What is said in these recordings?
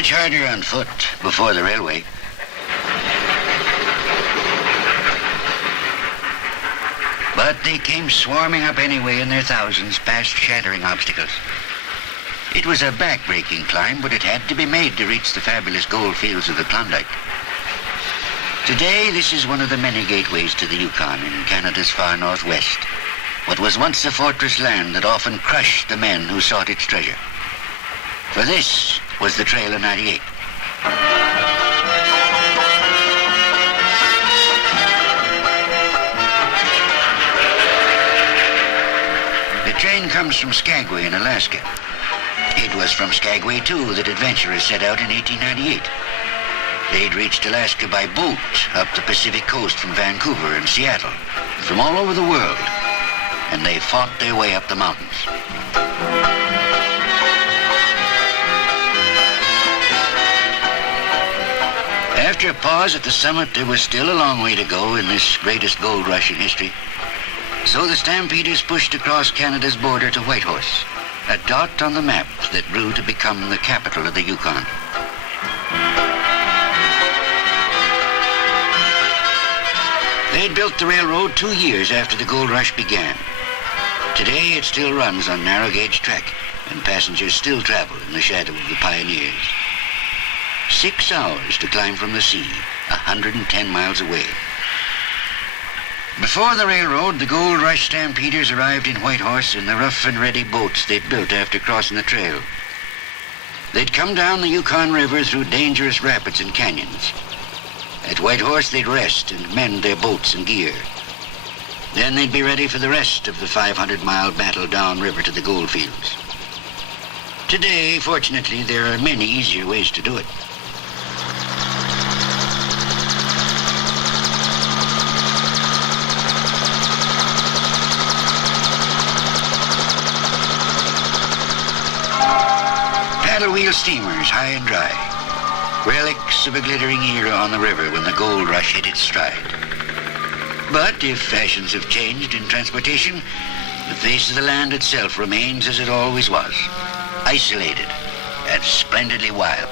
Much harder on foot before the railway. But they came swarming up anyway in their thousands past shattering obstacles. It was a back-breaking climb, but it had to be made to reach the fabulous gold fields of the Klondike. Today, this is one of the many gateways to the Yukon in Canada's far northwest. What was once a fortress land that often crushed the men who sought its treasure. For this was the Trail of 98. The train comes from Skagway in Alaska. It was from Skagway, too, that adventurers set out in 1898. They'd reached Alaska by boat up the Pacific coast from Vancouver and Seattle, from all over the world, and they fought their way up the mountains. After a pause at the summit, there was still a long way to go in this greatest gold rush in history. So the stampeders pushed across Canada's border to Whitehorse, a dot on the map that grew to become the capital of the Yukon. They'd built the railroad 2 years after the gold rush began. Today it still runs on narrow-gauge track, and passengers still travel in the shadow of the pioneers. 6 hours to climb from the sea, 110 miles away. Before the railroad, the gold rush stampeders arrived in Whitehorse in the rough and ready boats they'd built after crossing the trail. They'd come down the Yukon River through dangerous rapids and canyons. At Whitehorse, they'd rest and mend their boats and gear. Then they'd be ready for the rest of the 500-mile battle downriver to the gold fields. Today, fortunately, there are many easier ways to do it. Paddle wheel steamers, high and dry. Relics of a glittering era on the river when the gold rush hit its stride. But if fashions have changed in transportation, the face of the land itself remains as it always was, isolated and splendidly wild.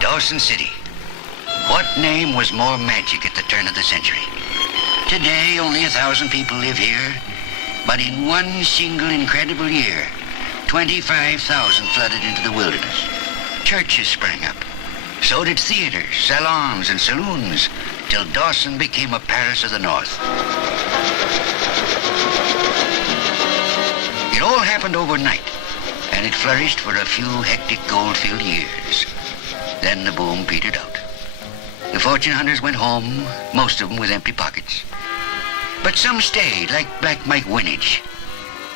Dawson City. What name was more magic at the turn of the century? Today, only 1,000 people live here, but in one single incredible year, 25,000 flooded into the wilderness. Churches sprang up. So did theaters, salons, and saloons, till Dawson became a Paris of the North. It all happened overnight, and it flourished for a few hectic goldfield years. Then the boom petered out. The fortune hunters went home, most of them with empty pockets. But some stayed, like Black Mike Winage.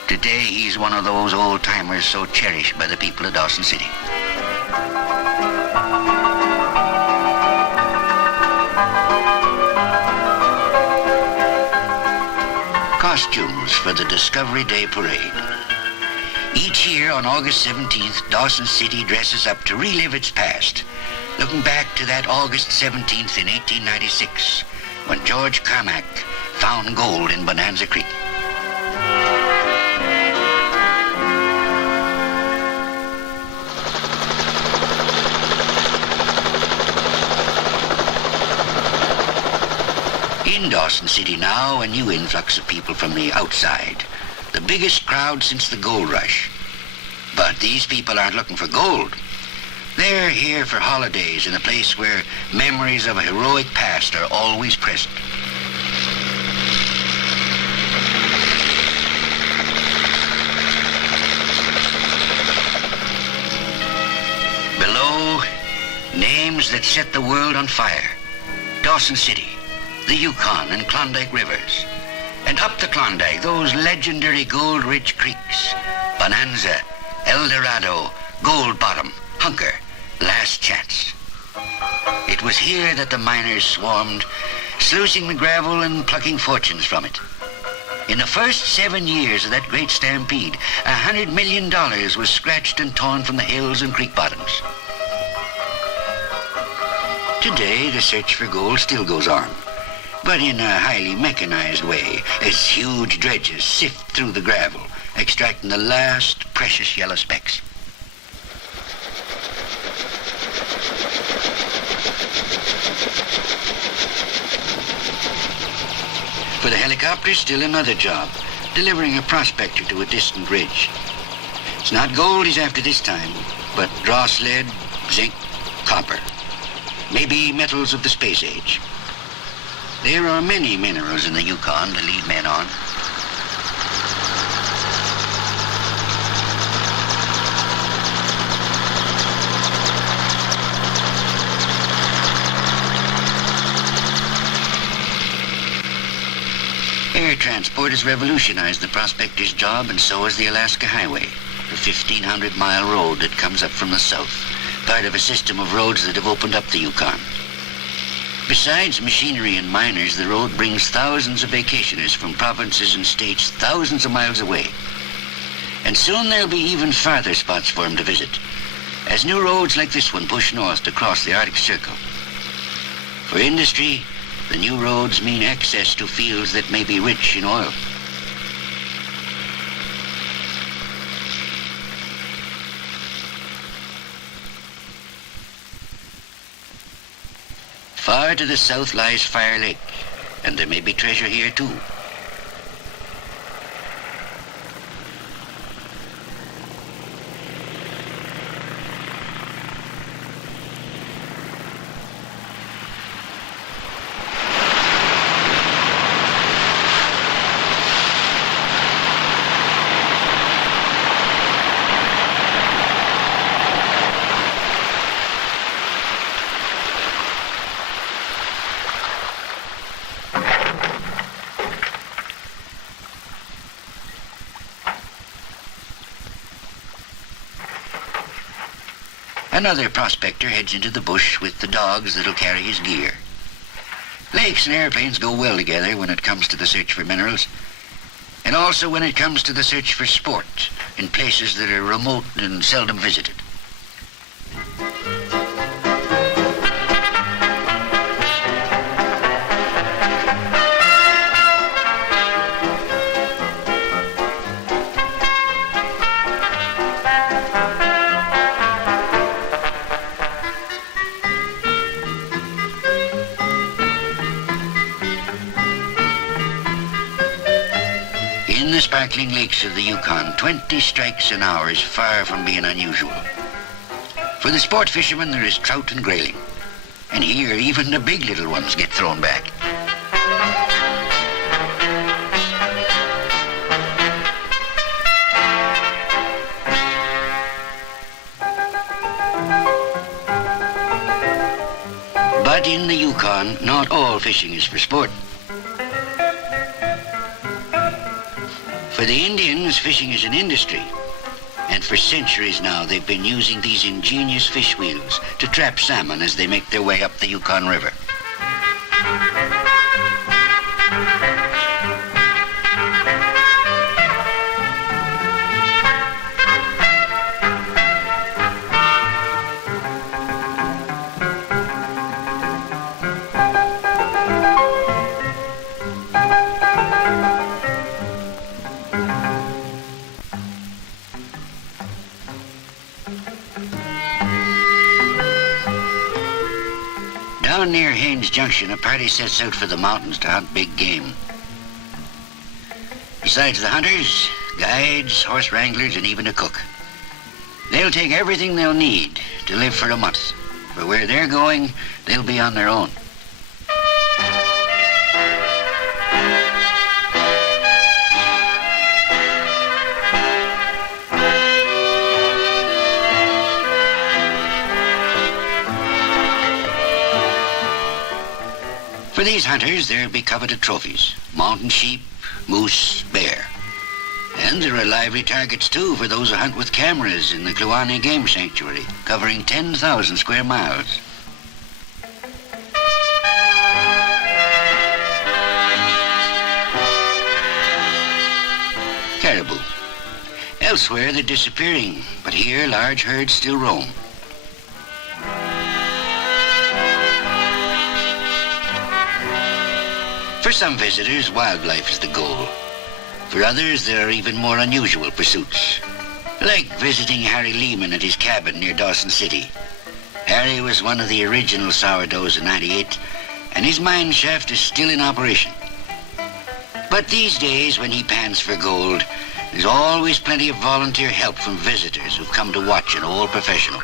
Today, he's one of those old-timers so cherished by the people of Dawson City. Costumes for the Discovery Day Parade. Each year on August 17th, Dawson City dresses up to relive its past, looking back to that August 17th in 1896, when George Carmack found gold in Bonanza Creek. In Dawson City now, a new influx of people from the outside. The biggest crowd since the gold rush. But these people aren't looking for gold. They're here for holidays in a place where memories of a heroic past are always present. rivers that set the world on fire. Dawson City, the Yukon and Klondike rivers. And up the Klondike, those legendary gold-rich creeks. Bonanza, El Dorado, Gold Bottom, Hunker, Last Chance. It was here that the miners swarmed, sluicing the gravel and plucking fortunes from it. In the first 7 years of that great stampede, $100 million was scratched and torn from the hills and creek bottoms. Today, the search for gold still goes on, but in a highly mechanized way, as huge dredges sift through the gravel, extracting the last precious yellow specks. For the helicopter, still another job, delivering a prospector to a distant ridge. It's not gold he's after this time, but dross lead, zinc, copper. Maybe metals of the space age. There are many minerals in the Yukon to lead men on. Air transport has revolutionized the prospector's job, and so has the Alaska Highway, the 1,500-mile road that comes up from the south, part of a system of roads that have opened up the Yukon. Besides machinery and miners, the road brings thousands of vacationers from provinces and states thousands of miles away. And soon there'll be even farther spots for them to visit, as new roads like this one push north to cross the Arctic Circle. For industry, the new roads mean access to fields that may be rich in oil. Far to the south lies Fire Lake, and there may be treasure here too. Another prospector heads into the bush with the dogs that'll carry his gear. Lakes and airplanes go well together when it comes to the search for minerals, and also when it comes to the search for sport in places that are remote and seldom visited. In the sparkling lakes of the Yukon, 20 strikes an hour is far from being unusual. For the sport fishermen, there is trout and grayling. And here, even the big little ones get thrown back. But in the Yukon, not all fishing is for sport. For the Indians, fishing is an industry, and for centuries now they've been using these ingenious fish wheels to trap salmon as they make their way up the Yukon River. Down near Haines Junction, a party sets out for the mountains to hunt big game. Besides the hunters, guides, horse wranglers, and even a cook. They'll take everything they'll need to live for a month. For where they're going, they'll be on their own. these hunters, there be coveted trophies: mountain sheep, moose, bear. And there are lively targets, too, for those who hunt with cameras in the Kluane Game Sanctuary, covering 10,000 square miles. Caribou. Elsewhere, they're disappearing, but here, large herds still roam. For some visitors, wildlife is the goal. For others, there are even more unusual pursuits, like visiting Harry Lehman at his cabin near Dawson City. Harry was one of the original sourdoughs in '98, and his mine shaft is still in operation. But these days, when he pans for gold, there's always plenty of volunteer help from visitors who've come to watch an old professional.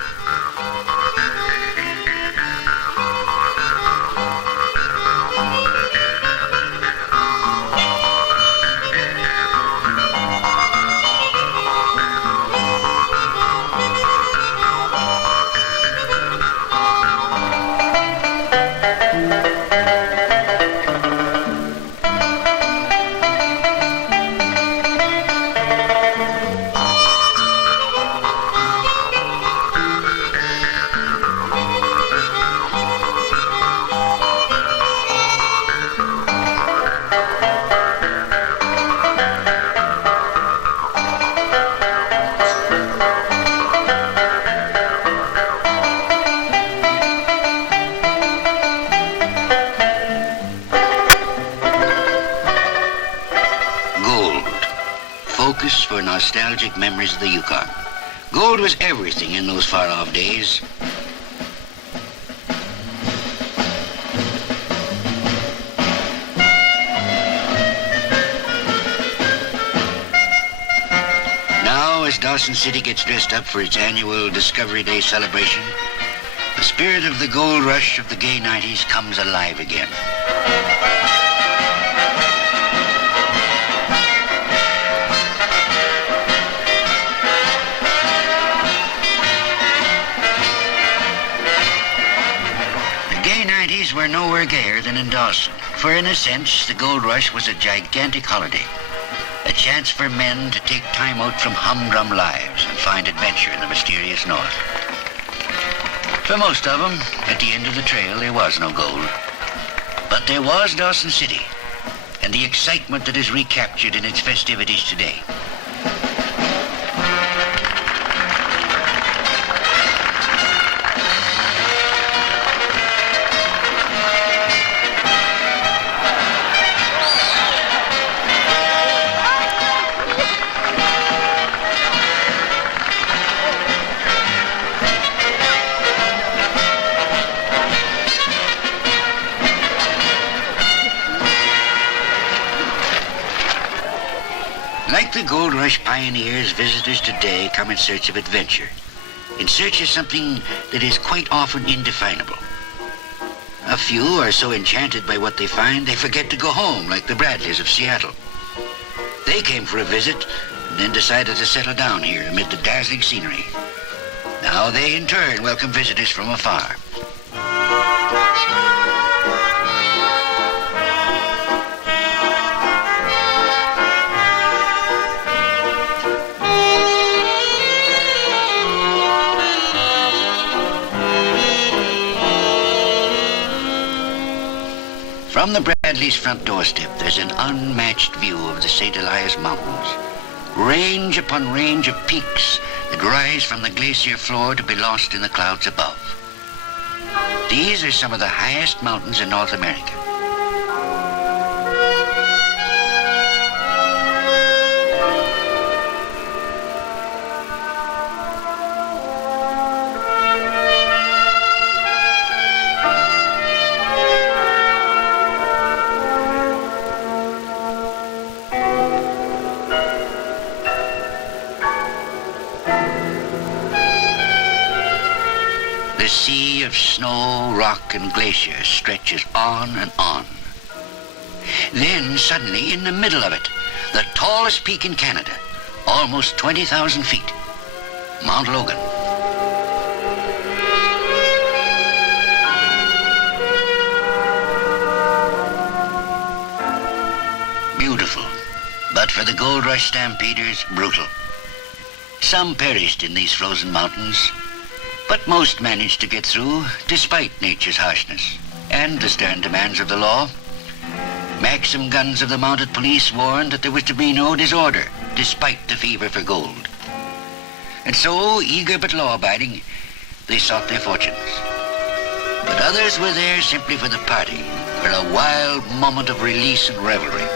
Focus for nostalgic memories of the Yukon. Gold was everything in those far-off days. Now, as Dawson City gets dressed up for its annual Discovery Day celebration, the spirit of the gold rush of the gay '90s comes alive again. Were nowhere gayer than in Dawson, for in a sense, the gold rush was a gigantic holiday, a chance for men to take time out from humdrum lives and find adventure in the mysterious north. For most of them, at the end of the trail, there was no gold. But there was Dawson City, and the excitement that is recaptured in its festivities today. Like the gold rush pioneers, visitors today come in search of adventure, in search of something that is quite often indefinable. A few are so enchanted by what they find, they forget to go home, like the Bradleys of Seattle. They came for a visit and then decided to settle down here amid the dazzling scenery. Now they, in turn, welcome visitors from afar. From the Bradleys' front doorstep, there's an unmatched view of the St. Elias Mountains. Range upon range of peaks that rise from the glacier floor to be lost in the clouds above. These are some of the highest mountains in North America. The sea of snow, rock, and glacier stretches on and on. Then, suddenly, in the middle of it, the tallest peak in Canada, almost 20,000 feet, Mount Logan. beautiful, but for the gold rush stampeders, brutal. Some perished in these frozen mountains, but most managed to get through despite nature's harshness and the stern demands of the law. Maxim guns of the mounted police warned that there was to be no disorder despite the fever for gold. And so, eager but law-abiding, they sought their fortunes. But others were there simply for the party, for a wild moment of release and revelry.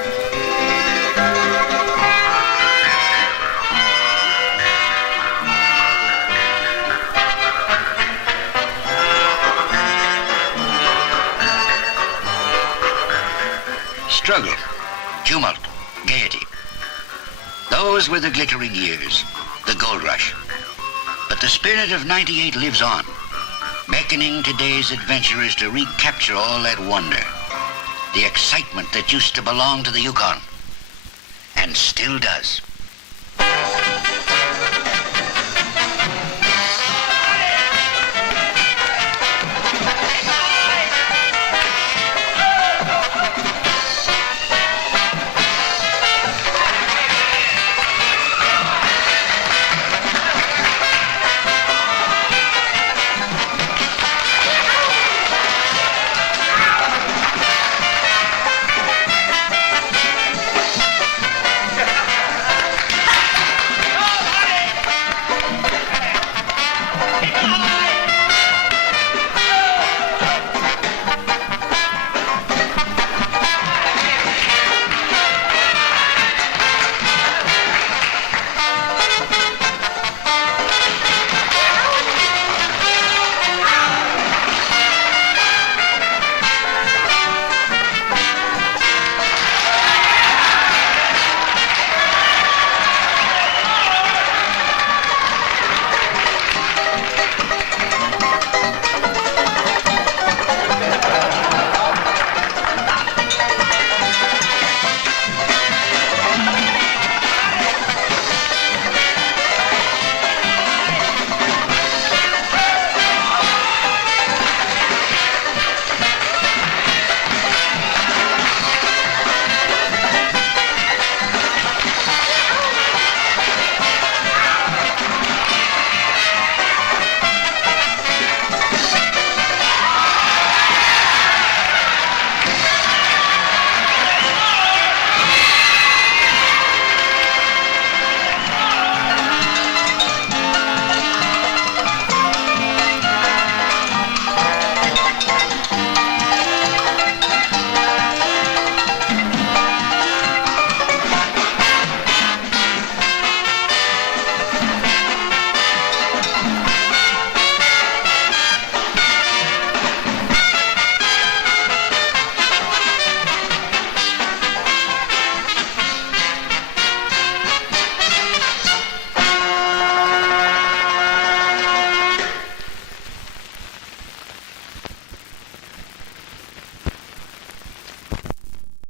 Struggle, tumult, gaiety. Those were the glittering years, the gold rush. But the spirit of '98 lives on, beckoning today's adventurers to recapture all that wonder, the excitement that used to belong to the Yukon, and still does.